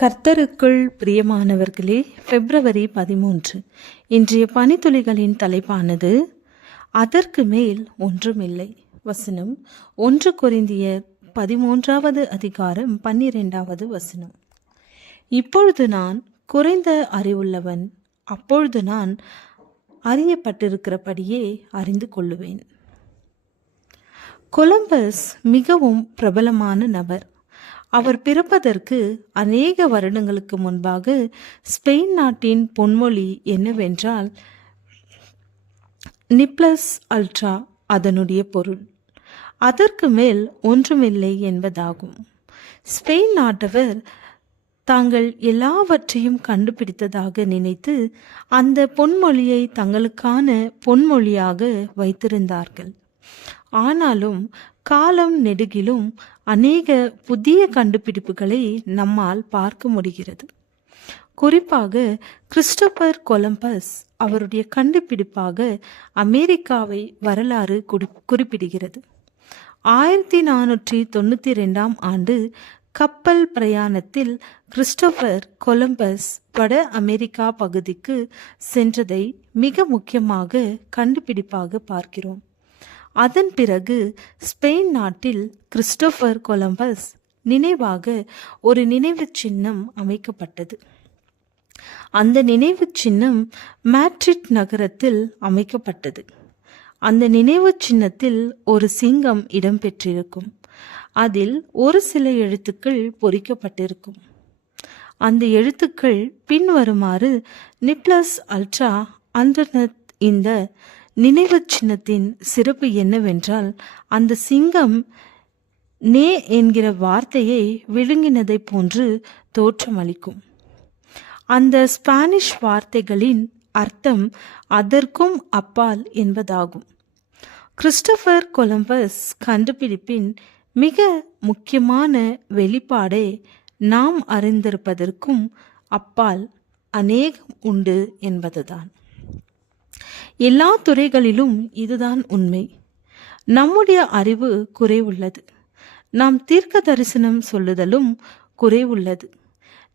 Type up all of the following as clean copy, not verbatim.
கர்த்தருக்குள் பிரியமானவர்களே, பிப்ரவரி 13 இன்றைய பனித்துளிகளின் தலைப்பானது அதற்கு மேல் ஒன்றுமில்லை. வசனம் 1 கொரிந்தியர் 13வது அதிகாரம் 12வது வசனம். இப்பொழுது நான் குறைந்த அறிவுள்ளவன், அப்பொழுது நான் அறியப்பட்டிருக்கிறபடியே அறிந்து கொள்ளுவேன். கொலம்பஸ் மிகவும் பிரபலமான நபர். அவர் பிறப்பதற்கு அநேக வருடங்களுக்கு முன்பாக ஸ்பெயின் நாட்டின் பொன்மொழி என்னவென்றால் நிப்ளஸ் அல்ட்ரா அதனுடைய பொருள் அதற்கு மேல் ஒன்றுமில்லை என்பதாகும். ஸ்பெயின் நாட்டவர் தாங்கள் எல்லாவற்றையும் கண்டுபிடித்ததாக நினைத்து அந்த பொன்மொழியை தங்களுக்கான பொன்மொழியாக வைத்திருந்தார்கள். ஆனாலும் காலம் நெடுகிலும் அநேக புதிய கண்டுபிடிப்புகளை நம்மால் பார்க்க முடிகிறது. குறிப்பாக கிறிஸ்டோபர் கொலம்பஸ் அவருடைய கண்டுபிடிப்பாக அமெரிக்காவை வரலாறு குறிப்பிடுகிறது. 1492 ஆண்டு கப்பல் பிரயாணத்தில் கிறிஸ்டோபர் கொலம்பஸ் வட அமெரிக்கா பகுதிக்கு சென்றதை மிக முக்கியமாக கண்டுபிடிப்பாக பார்க்கிறோம். அதன் பிறகு ஸ்பெயின் நாட்டில் கிறிஸ்டோபர் கொலம்பஸ் நினைவாக ஒரு நினைவு சின்னம் அமைக்கப்பட்டது. அந்த நினைவு சின்னம் மேட்ரிட் நகரத்தில் அமைக்கப்பட்டது. அந்த நினைவு சின்னத்தில் ஒரு சிங்கம் இடம்பெற்றிருக்கும். அதில் ஒரு சில எழுத்துக்கள் பொறிக்கப்பட்டிருக்கும். அந்த எழுத்துக்கள் பின்வருமாறு நிப்ளஸ் அல்ட்ரா அண்டர்நெத். இந்த நினைவு சின்னத்தின் சிறப்பு என்னவென்றால் அந்த சிங்கம் நே என்கிற வார்த்தையை விழுங்கினதை போன்று தோற்றமளிக்கும். அந்த ஸ்பானிஷ் வார்த்தைகளின் அர்த்தம் அதற்கும் அப்பால் என்பதாகும். கிறிஸ்டோபர் கொலம்பஸ் கண்டுபிடிப்பின் மிக முக்கியமான வெளிப்பாடே நாம் அறிந்திருப்பதற்கும் அப்பால் அநேகம் உண்டு என்பதுதான். எல்லா துறைகளிலும் இதுதான் உண்மை. நம்முடைய அறிவு குறைவுள்ளது. நாம் தீர்க்க தரிசனம் சொல்லுதலும் குறைவுள்ளது.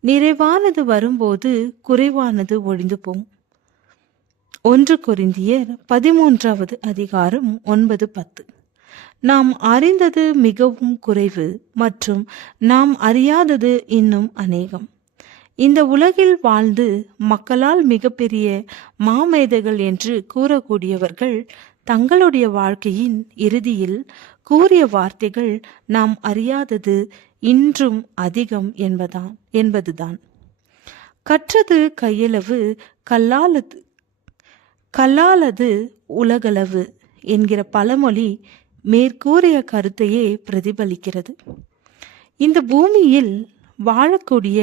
நிறைவானது வரும்போது குறைவானது ஒழிந்து போகும். 1 கொரிந்தியர் 13வது அதிகாரம் 9-10. நாம் அறிந்தது மிகவும் குறைவு மற்றும் நாம் அறியாதது இன்னும் அநேகம். இந்த உலகில் வாழ்ந்து மக்களால் மிகப்பெரிய மாமேதைகள் என்று கூறக்கூடியவர்கள் தங்களுடைய வாழ்க்கையின் இறுதியில் கூறிய வார்த்தைகள் நாம் அறியாதது இன்றும் அதிகம் என்பதுதான். கற்றது கையளவு, கல்லாலது உலகளவு என்கிற பழமொழி மேற்கூறிய கருத்தையே பிரதிபலிக்கிறது. இந்த பூமியில் வாழக்கூடிய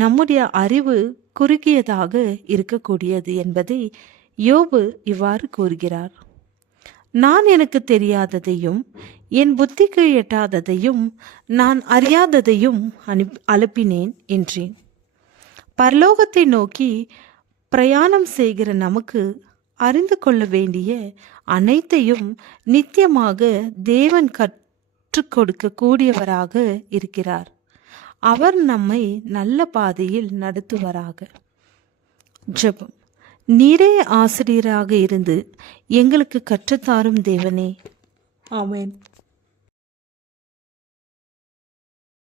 நம்முடைய அறிவு குறுகியதாக இருக்கக்கூடியது என்பதை யோபு இவ்வாறு கூறுகிறார். நான் எனக்கு தெரியாததையும் என் புத்திக்கு எட்டாததையும் நான் அறியாததையும் அனுப்பினேன் என்றேன். பரலோகத்தை நோக்கி பிரயாணம் செய்கிற நமக்கு அறிந்து கொள்ள வேண்டிய அனைத்தையும் நித்தியமாக தேவன் கற்றுக் கொடுக்க கூடியவராக இருக்கிறார். அவர் நம்மை நல்ல பாதையில் நடத்துவராக. ஜெபம். நீரே ஆசிரியராக இருந்து எங்களுக்கு கற்றுத்தாரும் தேவனே. ஆமென்.